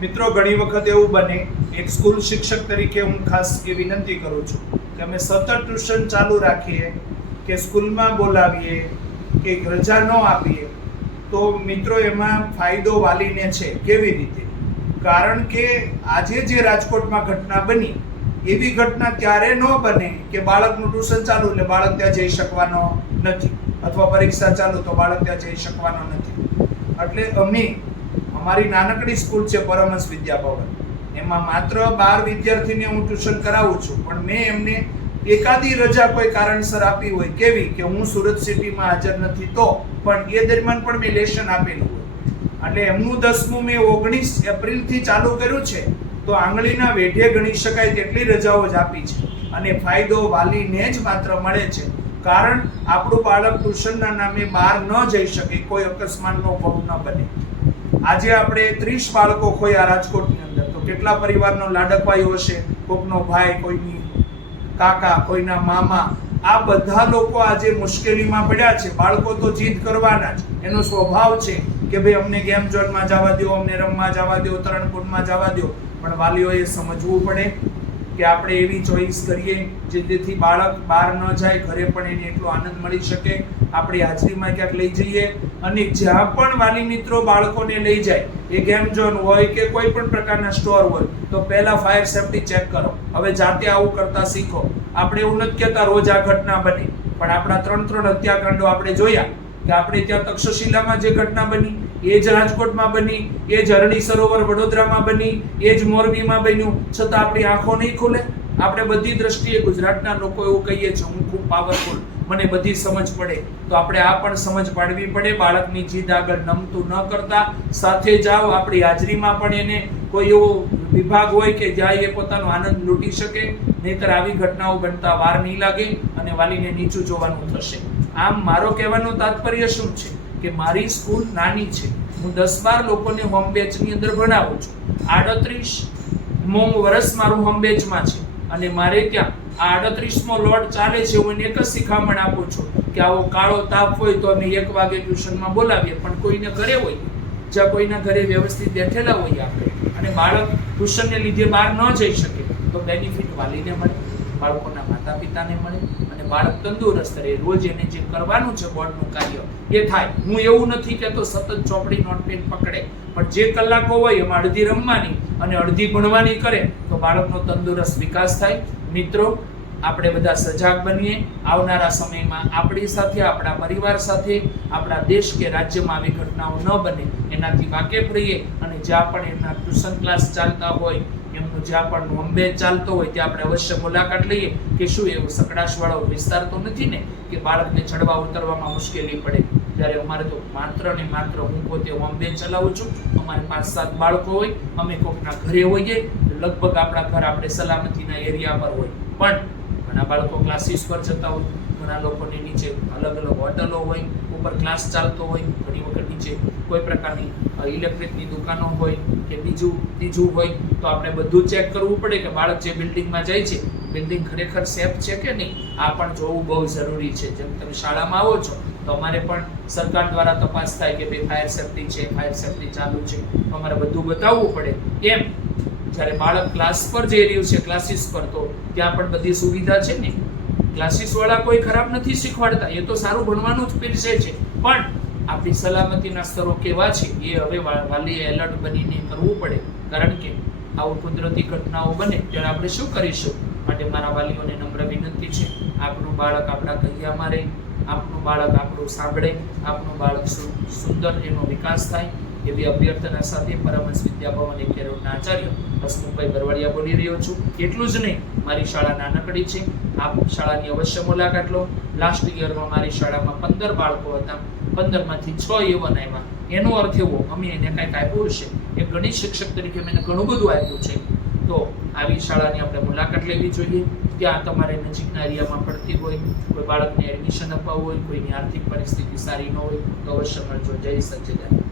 મિત્રો, ઘણી વખત એવું બને, એક સ્કૂલ શિક્ષક તરીકે હું ખાસ એ વિનંતી કરું છું કે અમે સતત ટ્યુશન ચાલુ રાખીએ કે સ્કૂલમાં બોલાવીએ કે રજા ન આપીએ તો મિત્રો એમાં ફાયદો વાલીને છે. કેવી રીતે? કારણ કે આજે જે રાજકોટમાં ઘટના બની એવી ઘટના ત્યારે ન બને કે બાળકનું ટ્યુશન ચાલુ એટલે બાળક ત્યાં જઈ શકવાનો નથી, અથવા પરીક્ષા ચાલુ તો બાળક ત્યાં જઈ શકવાનો નથી. એટલે અમારી નાનકડી સ્કૂલ છે પરમહંસ વિદ્યાભવન, એમાં માત્ર 12 વિદ્યાર્થીને હું ટ્યુશન કરાવું છું, પણ મેં એમને એકાદી રજા કોઈ કારણસર આપી હોય, કેવી કે હું સુરત સિટીમાં હાજર નથી તો પણ એ દરમિયાન પણ મેં લેશન આપેલું હોય. એટલે એમનું 10મું મેં 19 એપ્રિલથી ચાલુ કર્યું છે તો આંગળીના વેઢે ગણી શકાય તેટલી રજાઓ જ આપી છે, અને ફાયદો વાલીને જ માત્ર મળે છે. કારણ આપણું બાળક ટ્યુશનના નામે બહાર ન જઈ શકે, કોઈ અકસ્માતનો ભોગ ન બને. આજે આપણે 30 બાળકો ખોયા રાજકોટની અંદર, તો કેટલા પરિવારનો લાડકવાયો હશે, કોઈનો ભાઈ, કોઈની કાકા, કોઈના મામા, આ બધા લોકો આજે મુશ્કેલીમાં પડ્યા છે. બાળકો તો જીદ કરવાના જ, એનો સ્વભાવ છે કે ભાઈ અમને ગેમ ઝોનમાં જવા દો, અમને રમવા જવા દો, તરણકુંડમાં જવા દો. પણ વાલીઓએ સમજવું પડે કે આપણે એવી ચોઈસ કરીએ જેથી બાળક બહાર ન જાય, ઘરે પણ એને એટલો આનંદ મળી શકે. આપણી હાજરીમાં ક્યાંક લઈ જઈએ, અને જ્યાં પણ વાલી મિત્રો બાળકોને લઈ જાય, એ ગેમ ઝોન હોય કે કોઈ પણ પ્રકારના સ્ટોર હોય, તો પહેલા ફાયર સેફટી ચેક કરો. હવે જાતે આવું કરતા શીખો. આપણે એવું નથી કહેતા રોજ આ ઘટના બની, પણ આપણા 3 હત્યાકાંડો આપણે જોયા કે આપણે ત્યાં તક્ષશિલામાં જે ઘટના બની એ જ રાજકોટમાં બની, એ જ અરણી સરોવર વડોદરામાં બની, એ જ મોરબીમાં બન્યું, છતાં આપણી આંખો નહીં ખુલે. આપણે બધી દ્રષ્ટિએ ગુજરાતના લોકો એવું કહીએ છે હું ખૂબ પાવરફુલ, મને બધી સમજ પડે, તો આપણે આ પણ સમજ પાડવી પડે. બાળકની જીદ આગળ નમતું ન કરતા સાથે જાઓ. આપણી હાજરીમાં પણ એને કોઈ એવો વિભાગ હોય કે જ્યાં એ પોતાનો આનંદ લૂંટી શકે, નહીતર આવી ઘટનાઓ બનતા વાર નહીં લાગે અને વાલીને નીચું જોવાનું થશે. આમ મારો કહેવાનો તાત્પર્ય શું છે કે મારી સ્કૂલ નાની છે, હું 10-12 લોકોને હોમ બેચની અંદર ભણાવું છું. 38મું વર્ષ મારું હોમ બેચમાં છે, અને મારે ત્યાં આ 38મો લોટ ચાલે છે. હું એક જ શિખામણ આપું છું કે આવો કાળો તાપ હોય તો અમે 1 વાગે ટ્યુશનમાં બોલાવીએ, પણ કોઈને ઘરે હોય, જ્યાં કોઈના ઘરે વ્યવસ્થિત બેઠેલા હોઈએ આપણે, અને બાળક ટ્યુશનને લીધે બહાર ન જઈ શકે, તો બેનિફિટ વાલીને મળે, બાળકોના માતા પિતાને મળે, અને બાળક તંદુરસ્ત રહે. રોજ એને જે કરવાનું છે બોર્ડનું કાર્ય એ થાય. હું એવું નથી કહેતો સતત ચોપડી નોટપેન પકડે, પણ જે કલાકો હોય એમાં અડધી રમવાની અને અડધી ભણવાની કરે તો બાળકનો તંદુરસ્ત વિકાસ થાય. મિત્રો, આપણે બધા સજાગ બનીએ. આવનારા સમયમાં આપણી સાથે, આપણા પરિવાર સાથે, આપણા દેશ કે રાજ્યમાં આવી ઘટનાઓ ન બને એનાથી વાકેફ રહીએ, અને જ્યાં પણ એમના ટ્યુશન ક્લાસ ચાલતા હોય, એમનું જ્યાં પણ હોમ બેચ ચાલતો હોય ત્યાં આપણે અવશ્ય મુલાકાત લઈએ કે શું એવું સકડાશવાળો વિસ્તાર તો નથી ને કે બાળકને ચડવા ઉતરવામાં મુશ્કેલી પડે. ત્યારે અમારે તો માત્ર ને માત્ર, હું પોતે હોમ બેચ ચલાવું છું, અમારે 5-7 બાળકો હોય, અમે કોઈકના ઘરે હોઈએ, લગભગ આપણા ઘર આપણે સલામતીના એરિયા પર હોય, પણ ઘણા બાળકો ક્લાસીસ પર જતા હોય, ઘણા લોકોની નીચે અલગ અલગ હોટલો હોય, ઉપર ક્લાસ ચાલતો હોય, ઘણી વખત નીચે કોઈ પ્રકારની ઇલેક્ટ્રિકની દુકાનો હોય કે બીજું હોય, તો આપણે બધું ચેક કરવું પડે કે બાળક જે બિલ્ડિંગમાં જાય છે બિલ્ડિંગ ખરેખર સેફ છે કે નહીં. આ પણ જોવું બહુ જરૂરી છે. જેમ તમે શાળામાં આવો છો તો અમારે પણ સરકાર દ્વારા તપાસ થાય કે ભાઈ ફાયર સેફટી છે, ફાયર સેફટી ચાલુ છે, તો અમારે બધું બતાવવું પડે. એમ જ્યારે બાળક ક્લાસ પર જઈ રહ્યું છે, ક્લાસીસ પર, તો ત્યાં પણ બધી સુવિધા છે ને. ક્લાસીસ વાળા કોઈ ખરાબ નથી શીખવાડતા, એ તો સારું ભણવાનું જ પીરસે છે, પણ આપણી સલામતીના સ્તરો કેવા છે એ હવે વાલીએ એલર્ટ બનીને કરવું પડે. કારણ કે આવું કુદરતી ઘટનાઓ બને ત્યારે આપણે શું કરીશું? માટે મારા વાલીઓને નમ્ર વિનંતી છે, આપણું બાળક આપણા કૈયામાં રહે, આપણું બાળક આપણું સાંભળે, આપણું બાળક સુંદર એનો વિકાસ થાય, એવી અભ્યર્થના સાથે પરમહંસ વિદ્યાભવન એકેરોડના આચાર્ય હસમુખભાઈ બરવાડિયા બોલી રહ્યો છું. એટલું જ નહીં, મારી શાળા નાનકડી છે, આપ શાળાની અવશ્ય મુલાકાત લો. લાસ્ટ યરમાં મારી શાળામાં 15 બાળકો હતા, 15માંથી 6 એવન આવ્યા. એનો અર્થ એવો, અમે એને કાંઈક આપ્યું છે, એ ગણિત શિક્ષક તરીકે મેં ઘણું બધું આપ્યું છે. તો આવી શાળાની આપણે મુલાકાત લેવી જોઈએ. ત્યાં તમારે નજીકના એરિયામાં પડતી હોય, કોઈ બાળકને એડમિશન અપાવવું હોય, કોઈની આર્થિક પરિસ્થિતિ સારી ન હોય, તો અવશ્ય મળજો. જય સચ્ચિદાનંદ.